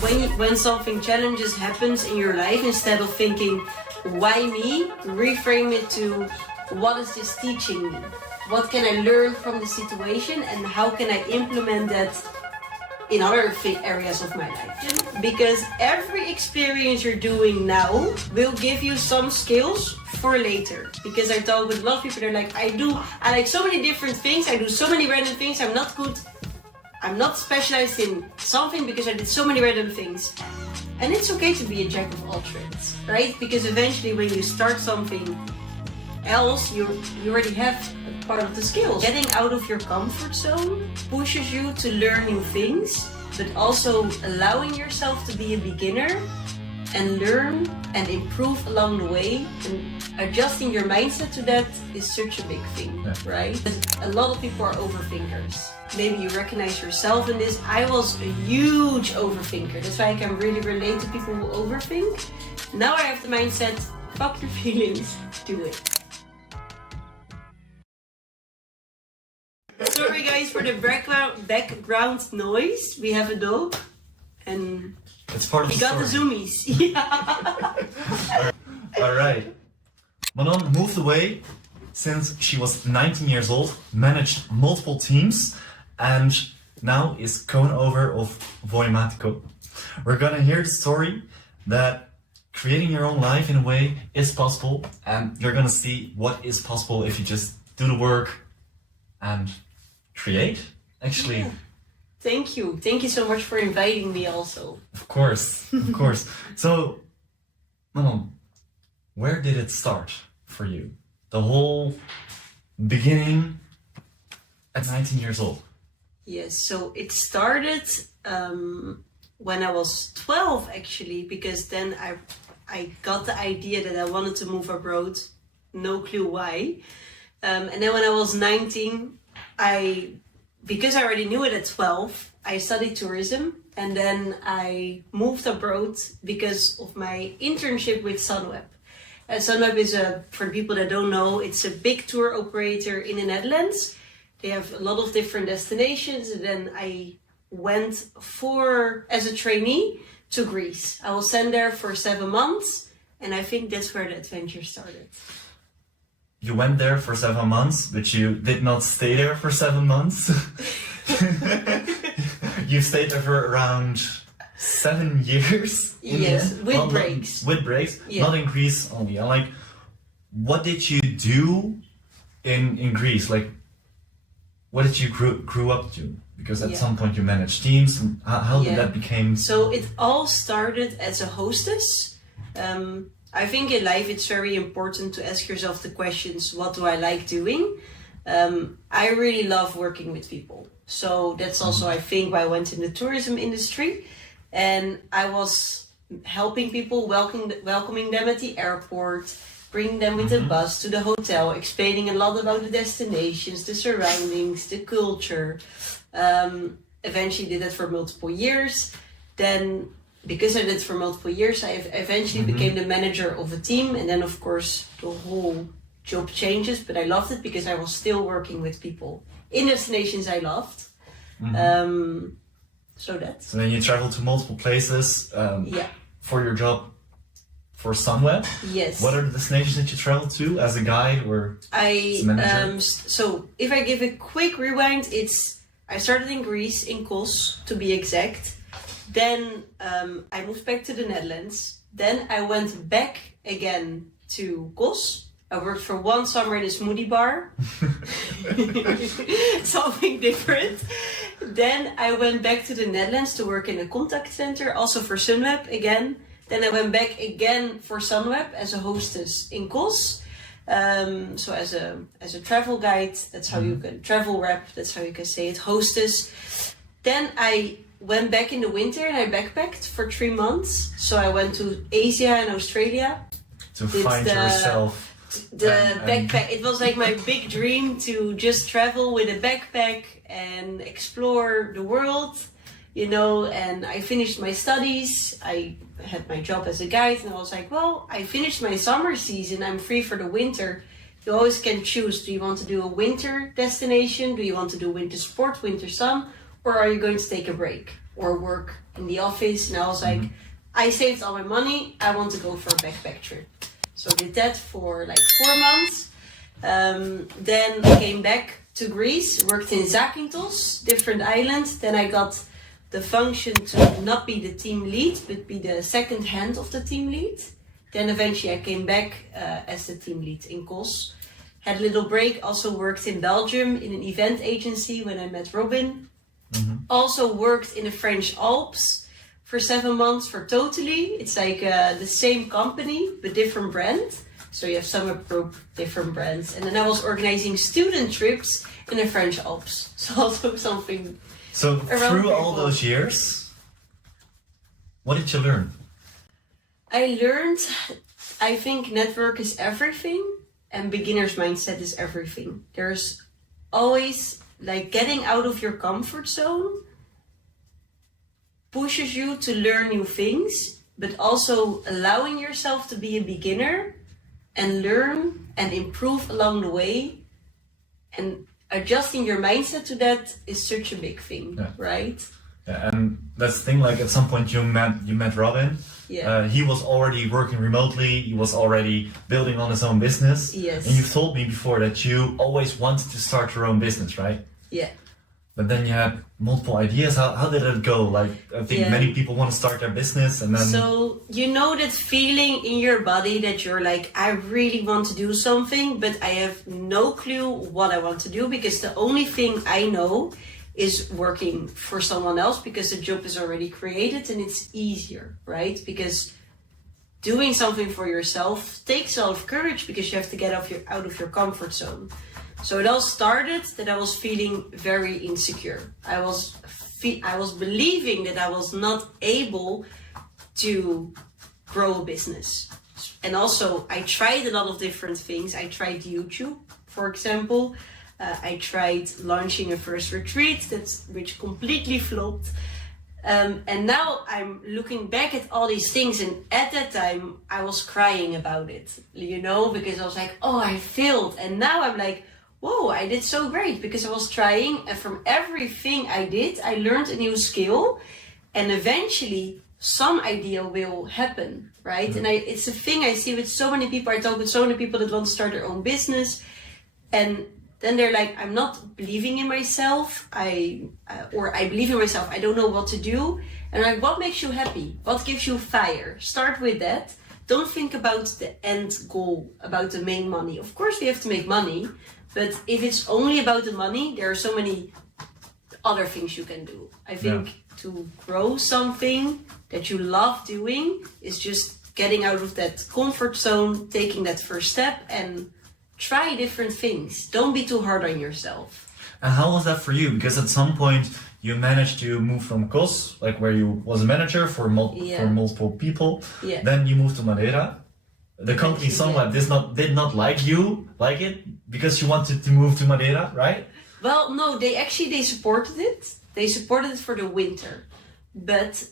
When something challenges happens in your life, instead of thinking, why me? Reframe it to, what is this teaching me? What can I learn from the situation and how can I implement that in other areas of my life? Because every experience you're doing now will give you some skills for later. Because I talk with a lot of people, they're like, I like so many different things, I do so many random things, I'm not specialized in something because I did so many random things. And it's okay to be a jack of all trades, right? Because eventually when you start something else, you already have a part of the skills. Getting out of your comfort zone pushes you to learn new things, but also allowing yourself to be a beginner and learn and improve along the way, and adjusting your mindset to that is such a big thing, right? A lot of people are overthinkers. Maybe you recognize yourself in this. I was a huge overthinker. That's why I can really relate to people who overthink. Now I have the mindset, fuck your feelings, do it. Sorry guys for the background noise. We have a dog and it's part of he got the zoomies. Yeah. All right. Manon moved away since she was 19 years old, managed multiple teams, and now is co-owner of Viomatico. We're gonna hear the story that creating your own life in a way is possible, and you're gonna see what is possible if you just do the work and create, actually. Yeah. Thank you so much for inviting me also. Of course. So, Manon, where did it start for you? The whole beginning at 19 years old. Yes, so it started when I was 12 actually, because then I got the idea that I wanted to move abroad, no clue why. And then when I was 19, because I already knew it at 12, I studied tourism, and then I moved abroad because of my internship with Sunweb. Sunweb is for people that don't know, it's a big tour operator in the Netherlands. They have a lot of different destinations, and then I went as a trainee to Greece. I was sent there for 7 months, and I think that's where the adventure started. You went there for 7 months, but you did not stay there for 7 months. You stayed there for around 7 years. Yes, with breaks. With breaks, yeah. Not in Greece only. And like, what did you do in Greece? Like, what did you grew up to? Because at some point you managed teams. And how did that become? So it all started as a hostess. I think in life it's very important to ask yourself the questions, what do I like doing? I really love working with people. So that's also, I think, why I went in the tourism industry. And I was helping people, welcoming them at the airport, bringing them with the bus to the hotel, explaining a lot about the destinations, the surroundings, the culture. Eventually did that for multiple years. Then, because I did it for multiple years, I eventually became the manager of a team. And then, of course, the whole job changes. But I loved it because I was still working with people in destinations I loved. So then you traveled to multiple places for your job for Sunweb. Yes. What are the destinations that you traveled to as a guide or as a manager? So if I give a quick rewind, I started in Greece, in Kos to be exact. Then I moved back to the Netherlands. Then I went back again to Kos. I worked for 1 summer in a smoothie bar. Something different. Then I went back to the Netherlands to work in a contact center, also for Sunweb again. Then I went back again for Sunweb as a hostess in Kos. So as a travel guide, that's how you can, travel rep, that's how you can say it, hostess. Then I went back in the winter and I backpacked for 3 months. So I went to Asia and Australia. To find yourself. Backpack. It was like my big dream to just travel with a backpack and explore the world, and I finished my studies. I had my job as a guide and I was like, well, I finished my summer season. I'm free for the winter. You always can choose. Do you want to do a winter destination? Do you want to do winter sport, winter sun? Or are you going to take a break or work in the office, and I was like, I saved all my money, I want to go for a backpack trip. So I did that for like 4 months. Then I came back to Greece, worked in Zakynthos, different islands. Then I got the function to not be the team lead, but be the second hand of the team lead. Then eventually I came back as the team lead in Kos. Had a little break, also worked in Belgium in an event agency when I met Robin. Also worked in the French Alps for 7 months for Totally. It's like the same company, but different brand. So you have Summer Group, different brands. And then I was organizing student trips in the French Alps. So also something. So through all those years, what did you learn? I learned, I think network is everything and beginner's mindset is everything. There's always like getting out of your comfort zone pushes you to learn new things, but also allowing yourself to be a beginner and learn and improve along the way, and adjusting your mindset to that is such a big thing, right? Yeah, and that's the thing, like at some point you met Robin. Yeah. He was already working remotely, he was already building on his own business. Yes. And you've told me before that you always wanted to start your own business, right? Yeah. But then you had multiple ideas. How did it go? Like, I think many people want to start their business and then... So, you know that feeling in your body that you're like, I really want to do something, but I have no clue what I want to do, because the only thing I know is working for someone else, because the job is already created and it's easier, right? Because doing something for yourself takes a lot of courage, because you have to get out of your comfort zone. So it all started that I was feeling very insecure. I was believing that I was not able to grow a business. And also I tried a lot of different things. I tried YouTube, for example. I tried launching a first retreat, which completely flopped. And now I'm looking back at all these things, and at that time I was crying about it, you know, because I was like, oh, I failed. And now I'm like, whoa, I did so great, because I was trying, and from everything I did, I learned a new skill, and eventually some idea will happen, right? And it's a thing I see with so many people. I talk with so many people that want to start their own business, and then they're like, I'm not believing in myself, or I believe in myself, I don't know what to do. And I'm like, what makes you happy? What gives you fire? Start with that. Don't think about the end goal, about the main money. Of course we have to make money, but if it's only about the money, there are so many other things you can do. I think to grow something that you love doing is just getting out of that comfort zone, taking that first step, and try different things. Don't be too hard on yourself. And how was that for you? Because at some point you managed to move from Kos, like where you was a manager for multiple people. Yeah. Then you moved to Madeira. The company somewhat did not like it because you wanted to move to Madeira, right? Well, no, they supported it. They supported it for the winter, but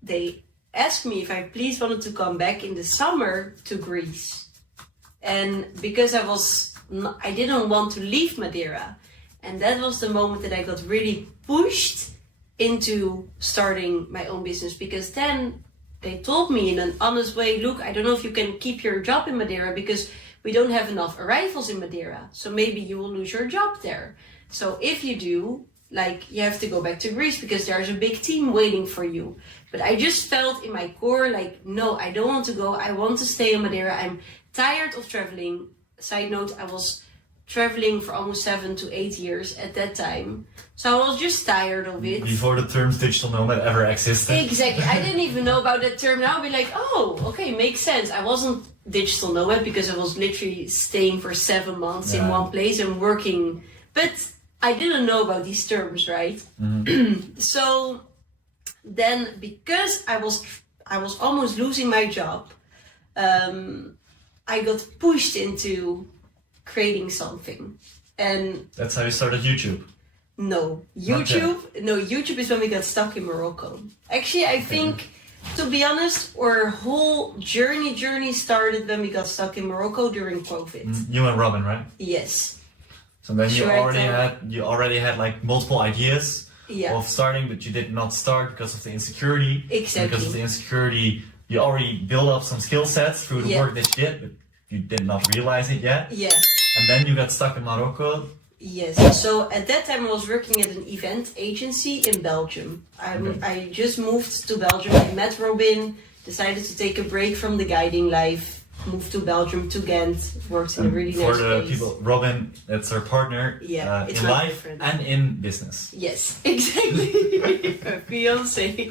they asked me if I please wanted to come back in the summer to Greece. And because I didn't want to leave Madeira. And that was the moment that I got really pushed into starting my own business, because then they told me in an honest way, look, I don't know if you can keep your job in Madeira because we don't have enough arrivals in Madeira. So maybe you will lose your job there. So if you do, like, you have to go back to Greece because there's a big team waiting for you. But I just felt in my core like, no, I don't want to go. I want to stay in Madeira. I'm tired of traveling. Side note, I was traveling for almost 7 to 8 years at that time. So I was just tired of it. Before the term digital nomad ever existed. Exactly. I didn't even know about that term. Now I'll be like, oh, okay, makes sense. I wasn't digital nomad because I was literally staying for 7 months in one place and working. But I didn't know about these terms, right? Mm-hmm. So then, because I was almost losing my job, I got pushed into creating something. And that's how you started YouTube. No, YouTube is when we got stuck in Morocco. Actually, I think, to be honest, our whole journey started when we got stuck in Morocco during COVID. You and Robin, right? Yes. So then you already had like multiple ideas. of starting, but you did not start because of the insecurity. Exactly. Because of the insecurity, you already built up some skill sets through the work that you did, but you did not realize it yet. Yeah. And then you got stuck in Morocco. Yes. So at that time I was working at an event agency in Belgium. I just moved to Belgium. I met Robin, decided to take a break from the guiding life, moved to Belgium, to Ghent, worked in a really nice place. For the people, Robin, that's her partner in life and in business. Yes, exactly. Fiance.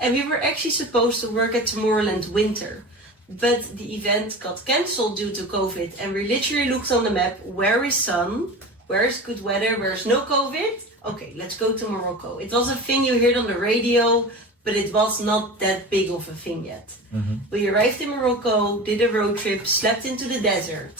And we were actually supposed to work at Tomorrowland Winter. But the event got cancelled due to COVID. And we literally looked on the map, where is sun? Where is good weather? Where is no COVID? Okay, let's go to Morocco. It was a thing you heard on the radio, but it was not that big of a thing yet. Mm-hmm. We arrived in Morocco, did a road trip, slept into the desert.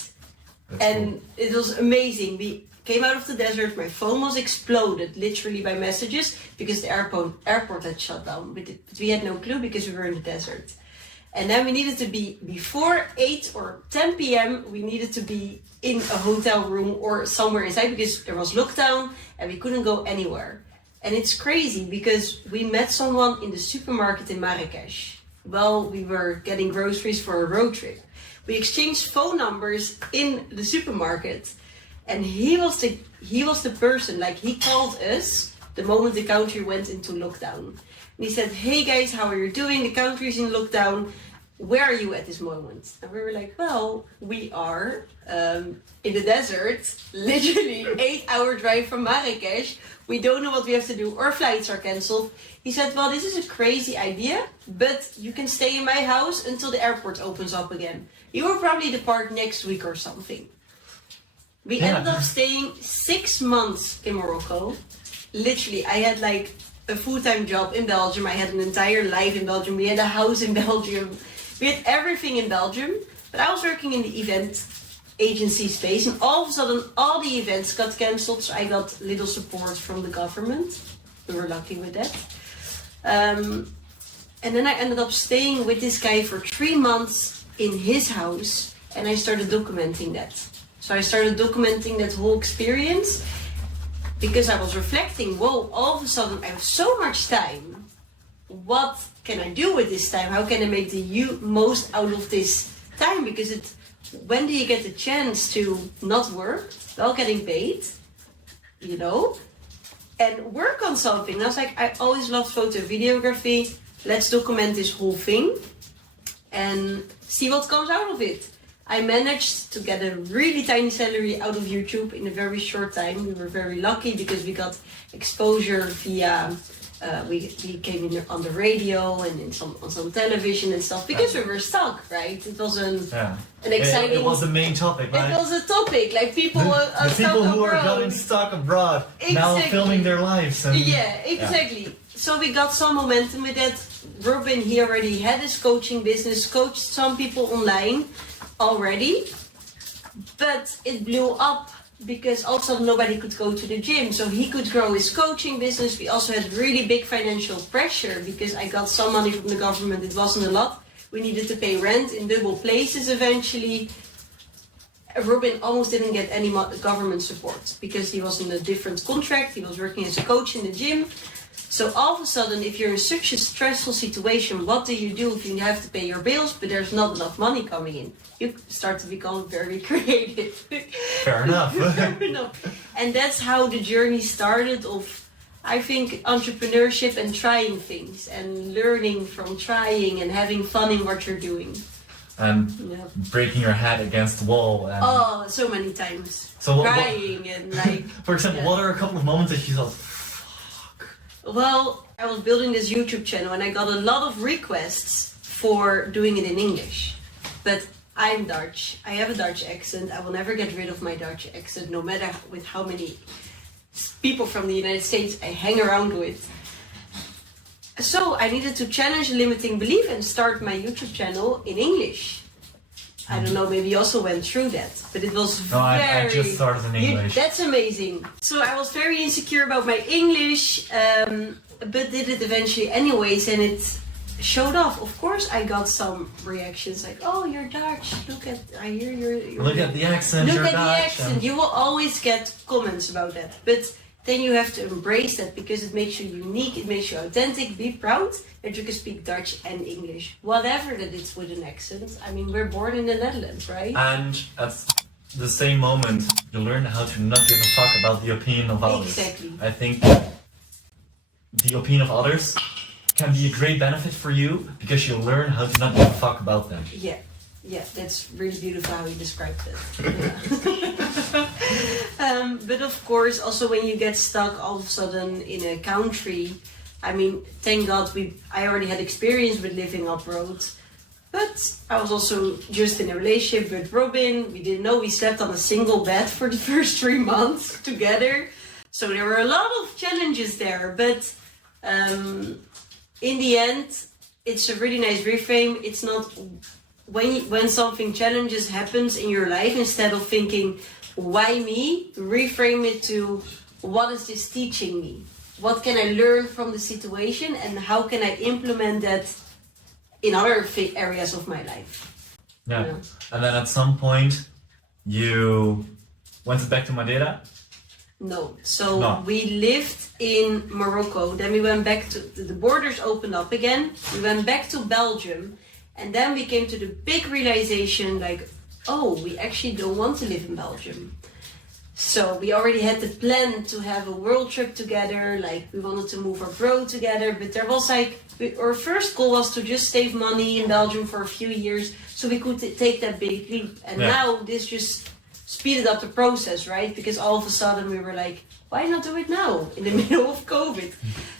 That's cool. It was amazing. We came out of the desert, my phone was exploded literally by messages because the airport had shut down. But we had no clue because we were in the desert. And then we needed to be, before 8 or 10 p.m., we needed to be in a hotel room or somewhere inside because there was lockdown and we couldn't go anywhere. And it's crazy because we met someone in the supermarket in Marrakesh while we were getting groceries for a road trip. We exchanged phone numbers in the supermarket, and he was the person, like he called us the moment the country went into lockdown. And he said, hey guys, how are you doing? The country's in lockdown. Where are you at this moment? And we were like, well, we are in the desert, literally 8-hour drive from Marrakesh. We don't know what we have to do. Our flights are cancelled. He said, well, this is a crazy idea, but you can stay in my house until the airport opens up again. You will probably depart next week or something. We ended up staying 6 months in Morocco. Literally, I had like a full-time job in Belgium. I had an entire life in Belgium. We had a house in Belgium. We had everything in Belgium. But I was working in the event agency space, and all of a sudden all the events got cancelled, so I got little support from the government. We were lucky with that. And then I ended up staying with this guy for 3 months in his house, and I started documenting that. So I started documenting that whole experience because I was reflecting, whoa, all of a sudden I have so much time. What can I do with this time? How can I make the most out of this time? Because when do you get the chance to not work while getting paid, you know, and work on something? And I was like, I always loved photo and videography. Let's document this whole thing and see what comes out of it. I managed to get a really tiny salary out of YouTube in a very short time. We were very lucky because we got exposure via we came in on the radio and on some television and stuff because we were stuck, right? It was an exciting. It was the main topic, right? It was a topic, like people the people who are getting stuck abroad now filming their lives. And, exactly. Yeah. So we got some momentum with that. Robin, he already had his coaching business, coached some people online already, but it blew up because also nobody could go to the gym, so he could grow his coaching business. We also had really big financial pressure because I got some money from the government. It wasn't a lot. We needed to pay rent in double places eventually. Robin almost didn't get any government support because he was in a different contract. He was working as a coach in the gym. So all of a sudden, if you're in such a stressful situation, what do you do if you have to pay your bills, but there's not enough money coming in? You start to become very creative. Fair enough. Fair enough. And that's how the journey started of, I think, entrepreneurship and trying things and learning from trying and having fun in what you're doing. And breaking your head against the wall. And so many times. So crying and like... For example, what are a couple of moments that you thought, well, I was building this YouTube channel and I got a lot of requests for doing it in English. But I'm Dutch. I have a Dutch accent. I will never get rid of my Dutch accent, no matter with how many people from the United States I hang around with. So I needed to challenge a limiting belief and start my YouTube channel in English. I don't know, maybe you also went through that, but it was I just started in English. That's amazing. So I was very insecure about my English, but did it eventually anyways, and it showed off. Of course, I got some reactions like, "Oh, you're Dutch. I hear you're look at the accent. Look you're at Dutch, the accent." You will always get comments about that, but then you have to embrace that because it makes you unique, it makes you authentic. Be proud that you can speak Dutch and English, whatever that it's with an accent. I mean, we're born in the Netherlands, right? And at the same moment, you learn how to not give a fuck about the opinion of others. Exactly. I think the opinion of others can be a great benefit for you because you learn how to not give a fuck about them. Yeah, that's really beautiful how you described it. Yeah. But of course, also when you get stuck all of a sudden in a country, I mean, thank God I already had experience with living abroad. But I was also just in a relationship with Robin. We didn't know we slept on a single bed for the first 3 months together. So there were a lot of challenges there. But in the end, it's a really nice reframe. It's not when something challenges happens in your life, instead of thinking, why me? Reframe it to, what is this teaching me? What can I learn from the situation and how can I implement that in other areas of my life? Yeah. You know? And then at some point, you went back to Madeira? No. So we lived in Morocco. Then we went back to the borders opened up again. We went back to Belgium. And then we came to the big realization, like, oh, we actually don't want to live in Belgium. So we already had the plan to have a world trip together, like we wanted to move abroad together, but there was like, our first goal was to just save money in Belgium for a few years so we could take that big leap. And now this just speeded up the process, right? Because all of a sudden we were like, why not do it now in the middle of COVID?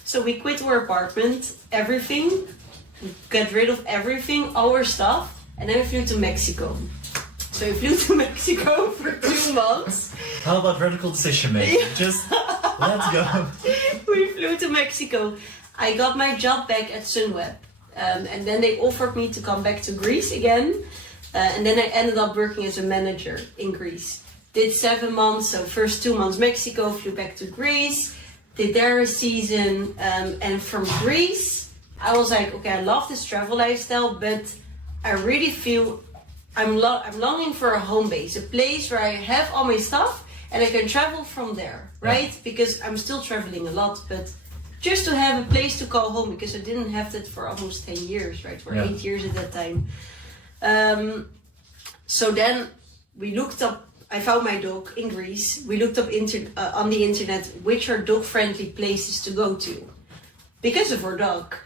So we quit our apartment, everything, got rid of everything, all our stuff, and then we flew to Mexico. So we flew to Mexico for 2 months. How about radical decision making? Just let's go. We flew to Mexico. I got my job back at Sunweb. And then they offered me to come back to Greece again. And then I ended up working as a manager in Greece. Did 7 months, so first 2 months Mexico, flew back to Greece, did there a season. And from Greece, I was like, okay, I love this travel lifestyle, but I really feel I'm longing for a home base, a place where I have all my stuff and I can travel from there, right? Yeah. Because I'm still traveling a lot, but just to have a place to call home, because I didn't have that for almost 10 years, right? For 8 years at that time. So then we looked up, I found my dog in Greece. We looked up on the internet, which are dog-friendly places to go to because of our dog.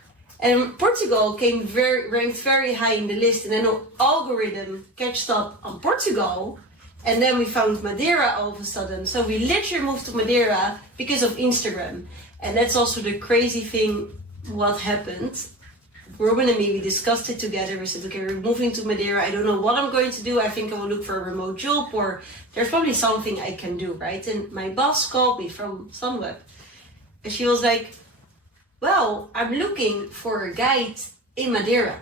And Portugal ranked very high in the list, and then our algorithm catched up on Portugal, and then we found Madeira all of a sudden. So we literally moved to Madeira because of Instagram. And that's also the crazy thing, what happened. Robin and me, we discussed it together. We said, okay, we're moving to Madeira. I don't know what I'm going to do. I think I will look for a remote job, or there's probably something I can do, right? And my boss called me from Sunweb, and she was like, well, I'm looking for a guide in Madeira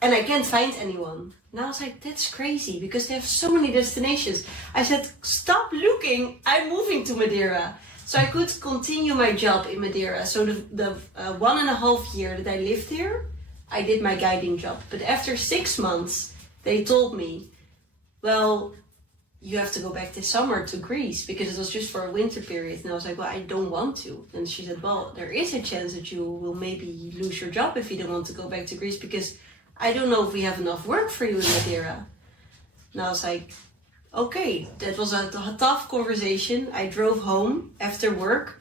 and I can't find anyone. And I was like, that's crazy because they have so many destinations. I said, stop looking, I'm moving to Madeira. So I could continue my job in Madeira. So the 1.5 years that I lived here, I did my guiding job. But after 6 months, they told me, well, you have to go back this summer to Greece because it was just for a winter period. And I was like, well, I don't want to. And she said, well, there is a chance that you will maybe lose your job if you don't want to go back to Greece because I don't know if we have enough work for you in Madeira. And I was like, okay, that was a tough conversation. I drove home after work,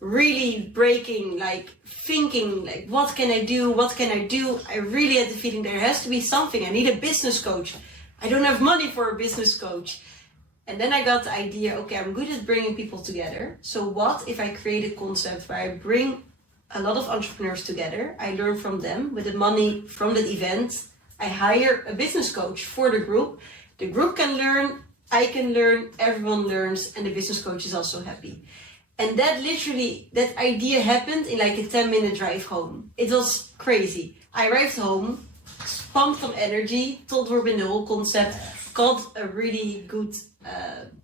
really breaking, like thinking, like, what can I do? What can I do? I really had the feeling there has to be something. I need a business coach. I don't have money for a business coach. And then I got the idea, okay, I'm good at bringing people together. So what if I create a concept where I bring a lot of entrepreneurs together, I learn from them, with the money from that event, I hire a business coach for the group can learn, I can learn, everyone learns, and the business coach is also happy. And that idea happened in like a 10-minute drive home. It was crazy. I arrived home, pumped from energy, told Robin the whole concept, called a really good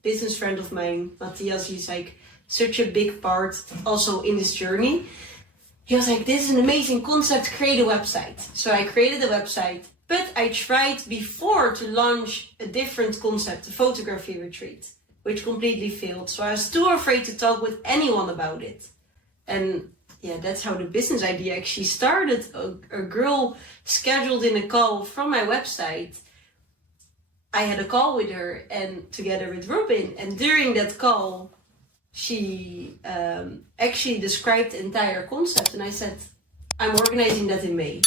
business friend of mine, Matthias. He's like such a big part also in this journey. He was like, this is an amazing concept, create a website. So I created a website, but I tried before to launch a different concept, a photography retreat. which completely failed. So I was too afraid to talk with anyone about it. And yeah, that's how the business idea actually started. A girl scheduled in a call from my website. I had a call with her and together with Robin. And during that call, she actually described the entire concept. And I said, I'm organizing that in May.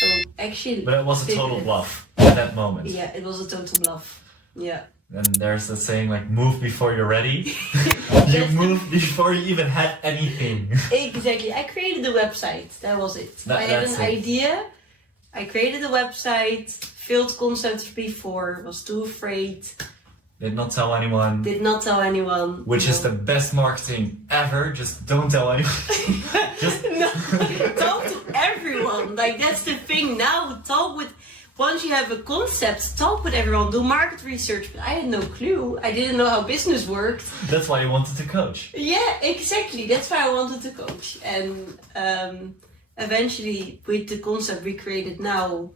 So actually... But it was a total bluff at that moment. Yeah, it was a total bluff. Yeah. And there's the saying like, move before you're ready. You moved before you even had anything. Exactly. I created the website. That was it. I had an idea. I created a website, failed concepts before, was too afraid. Did not tell anyone. Which is the best marketing ever. Just don't tell anyone. No, talk to everyone. Like, that's the thing now. Once you have a concept, talk with everyone, do market research. But I had no clue. I didn't know how business worked. That's why you wanted to coach. Yeah, exactly. That's why I wanted to coach. And eventually, with the concept we created now.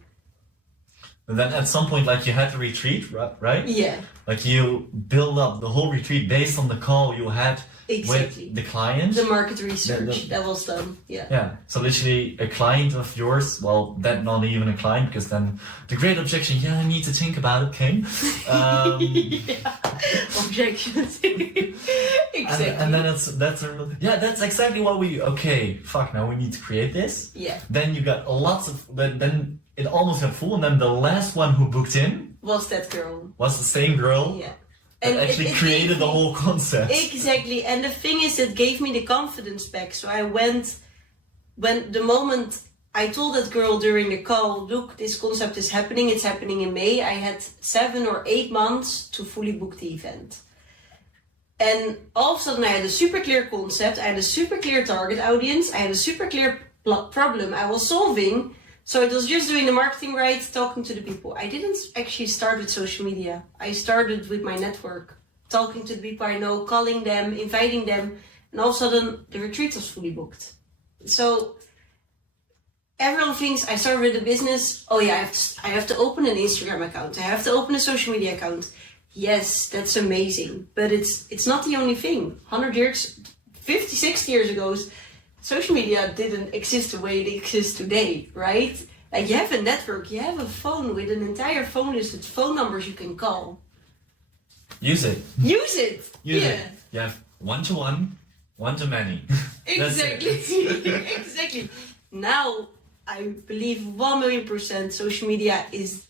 And then at some point, like, you had to retreat, right? Yeah. Like, you build up the whole retreat based on the call you had with the client. The market research that was done. Yeah. Yeah. So literally a client of yours, well, that not even a client, because then the great objection, I need to think about it, came. Objections. Exactly. And then that's exactly what now we need to create this. Yeah. Then you got lots of, then it almost got full, and then the last one who booked in was that girl. Was the same girl. Yeah. And actually created the whole concept. Exactly. And the thing is, it gave me the confidence back. So I went, when the moment I told that girl during the call, look, this concept is happening. It's happening in May. I had 7 or 8 months to fully book the event. And all of a sudden I had a super clear concept. I had a super clear target audience. I had a super clear problem I was solving. So it was just doing the marketing right, talking to the people. I didn't actually start with social media. I started with my network, talking to the people I know, calling them, inviting them. And all of a sudden, the retreat was fully booked. So everyone thinks I started with a business. Oh yeah, I have to open an Instagram account. I have to open a social media account. Yes, that's amazing. But it's not the only thing. 100 years, 50, 60 years ago, social media didn't exist the way it exists today, right? Like, you have a network, you have a phone with an entire phone list with phone numbers you can call. Use it. Use it. You have one-to-one, one-to-many. Exactly. Exactly. Now, I believe 1,000,000% social media is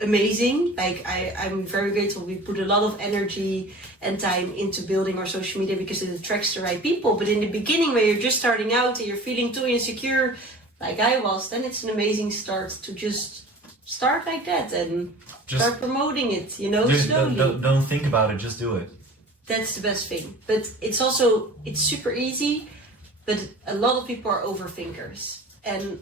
amazing. Like, I'm very grateful. We put a lot of energy and time into building our social media because it attracts the right people. But in the beginning, when you're just starting out and you're feeling too insecure, like I was, then it's an amazing start to just start like that and start promoting it, slowly. Don't think about it, just do it. That's the best thing. But it's super easy, but a lot of people are overthinkers. And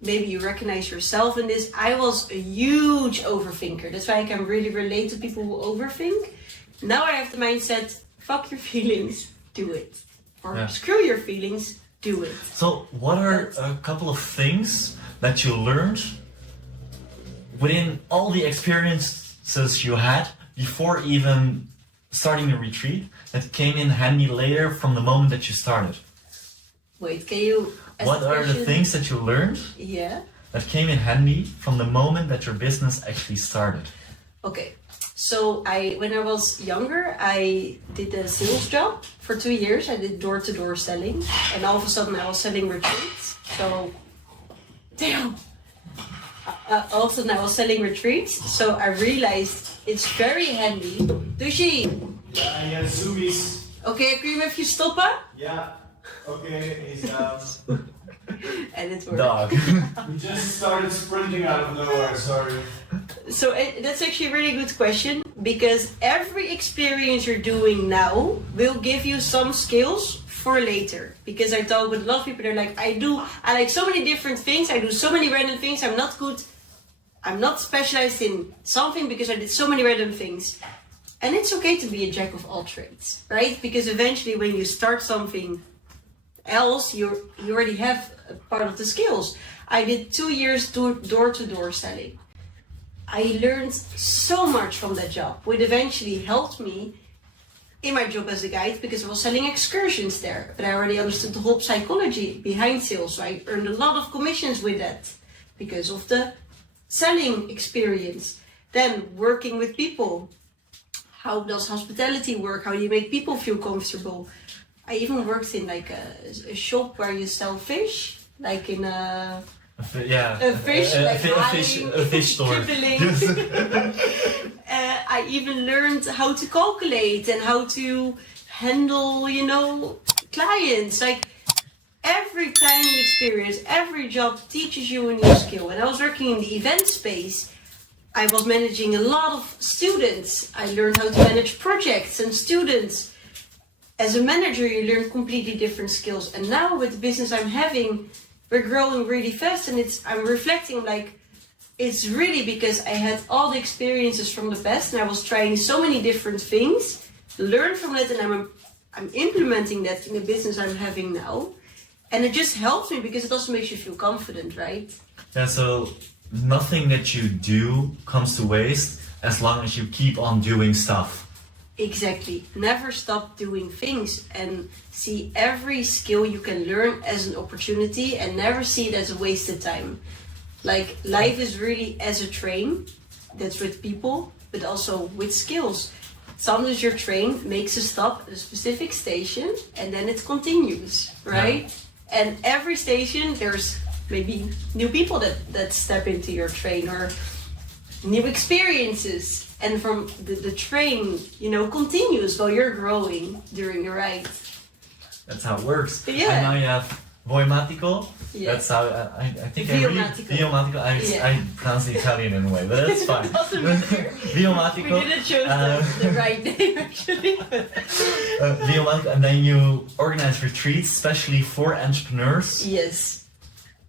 maybe you recognize yourself in this. I was a huge overthinker. That's why I can really relate to people who overthink. Now I have the mindset, fuck your feelings, do it. Or screw your feelings, do it. So what are a couple of things that you learned within all the experiences you had before even starting the retreat that came in handy later from the moment that you started? Wait, can you... What are the things that you learned that came in handy from the moment that your business actually started? Okay, so when I was younger, I did a sales job for 2 years. I did door-to-door selling, and all of a sudden I was selling retreats. So, all of a sudden I was selling retreats. So I realized it's very handy. Dushi! Ja, zoomies. Oké, kun je hem even stoppen? Ja. Okay, he's down. And it worked. Dog. We just started sprinting out of nowhere, sorry. So that's actually a really good question, because every experience you're doing now will give you some skills for later. Because I talk with a lot of people, they're like, I like so many different things, I do so many random things, I'm not specialized in something because I did so many random things. And it's okay to be a jack of all trades, right? Because eventually when you start something else, you already have a part of the skills. I did 2 years door-to-door selling. I learned so much from that job, which eventually helped me in my job as a guide because I was selling excursions there. But I already understood the whole psychology behind sales, so I earned a lot of commissions with that because of the selling experience. Then working with people. How does hospitality work? How do you make people feel comfortable? I even worked in like a shop where you sell fish, like in a fish store. I even learned how to calculate and how to handle, clients. Like every tiny experience, every job teaches you a new skill. And I was working in the event space. I was managing a lot of students. I learned how to manage projects and students. As a manager, you learn completely different skills. And now with the business I'm having, we're growing really fast, and I'm reflecting like it's really because I had all the experiences from the past, and I was trying so many different things, learn from it, and I'm implementing that in the business I'm having now. And it just helps me because it also makes you feel confident, right? Yeah, so nothing that you do comes to waste as long as you keep on doing stuff. Exactly. Never stop doing things and see every skill you can learn as an opportunity and never see it as a wasted time. Like life is really as a train that's with people, but also with skills. Sometimes your train makes a stop at a specific station and then it continues, right? Yeah. And every station there's maybe new people that step into your train or new experiences. And from the train, continues while you're growing during the ride. That's how it works. Yeah. And now you have Viomatico. Yeah. That's how I think Viomatico. Viomatico. I pronounce the Italian in a way, but that's fine. Viomatico. We didn't choose the right name actually. Viomatico, and then you organize retreats, especially for entrepreneurs. Yes.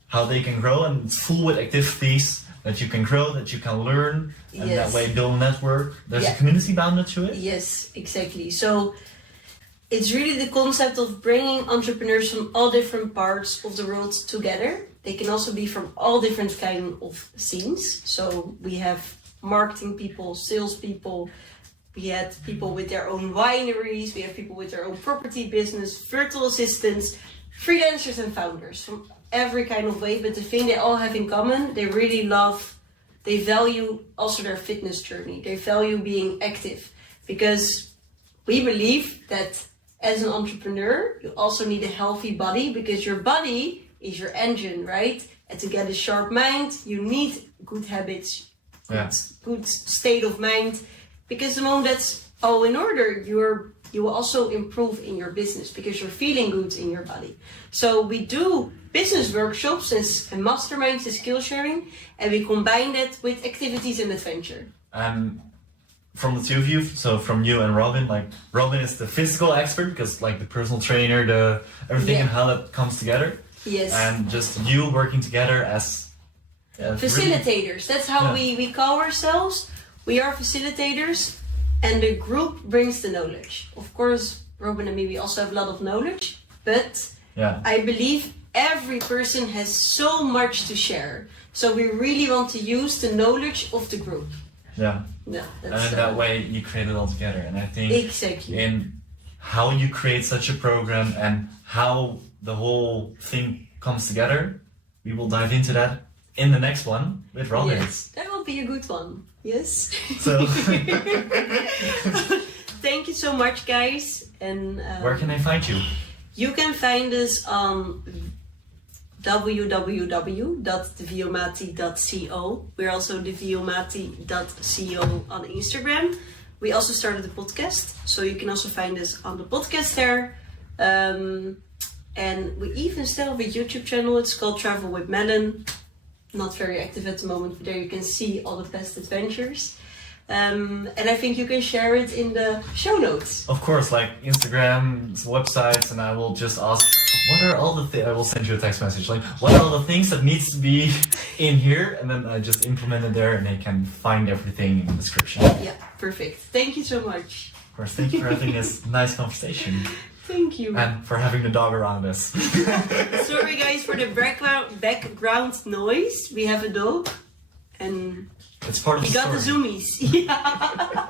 How they can grow, and it's full with activities that you can grow, that you can learn, and that way build a network. There's a community bounded to it. Yes, exactly. So it's really the concept of bringing entrepreneurs from all different parts of the world together. They can also be from all different kinds of scenes. So we have marketing people, sales people, we had people with their own wineries, we have people with their own property business, virtual assistants, freelancers and founders from every kind of way. But the thing they all have in common, they value also their fitness journey. They value being active because we believe that as an entrepreneur, you also need a healthy body because your body is your engine, right? And to get a sharp mind, you need good habits, good state of mind, because the moment that's all in order, you will also improve in your business because you're feeling good in your body. So we do business workshops and masterminds and skill sharing, and we combine that with activities and adventure. From the two of you, so from you and Robin, like Robin is the physical expert because like the personal trainer, everything and how that comes together. Yes. And just you working together as facilitators. Really, that's how we call ourselves. We are facilitators, and the group brings the knowledge. Of course, Robin and me, we also have a lot of knowledge, but I believe every person has so much to share. So we really want to use the knowledge of the group. Yeah. Yeah. And in that way, you create it all together. And I think exactly in how you create such a program and how the whole thing comes together, we will dive into that in the next one with Robin. Yes, that will be a good one. Yes. So thank you so much, guys. And where can I find you? You can find us on www.theviomati.co. We're also theviomati.co on Instagram. We also started a podcast, so you can also find us on the podcast there. And we even still have a YouTube channel. It's called Travel with Manon. Not very active at the moment, but there you can see all the past adventures. And I think you can share it in the show notes. Of course, like Instagram, websites, and I will just ask, what are all the things? I will send you a text message, like, what are all the things that needs to be in here? And then I just implement it there, and they can find everything in the description. Yeah, perfect. Thank you so much. Of course, thank you for having this nice conversation. Thank you. And for having the dog around us. Sorry guys for the background noise. We have a dog. and It's part of he the got story. the zoomies. Yeah.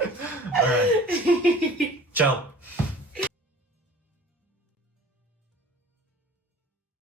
All right. Ciao.